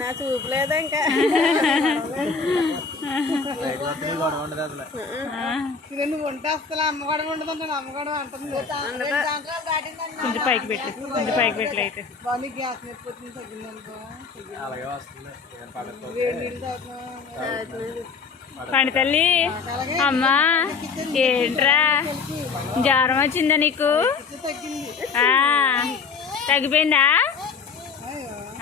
నా చూపు ఇంకా ఉంటాస్తా అమ్మగడం ఉండదు అమ్మగడం పైకి పెట్టి కొంచెం పైకి పెట్టి అయితే గ్యాస్ నేర్పుతుంది పండి తల్లి అమ్మా ఏంట్రా జ్వరం వచ్చిందా నీకు తగ్గిపోయిందా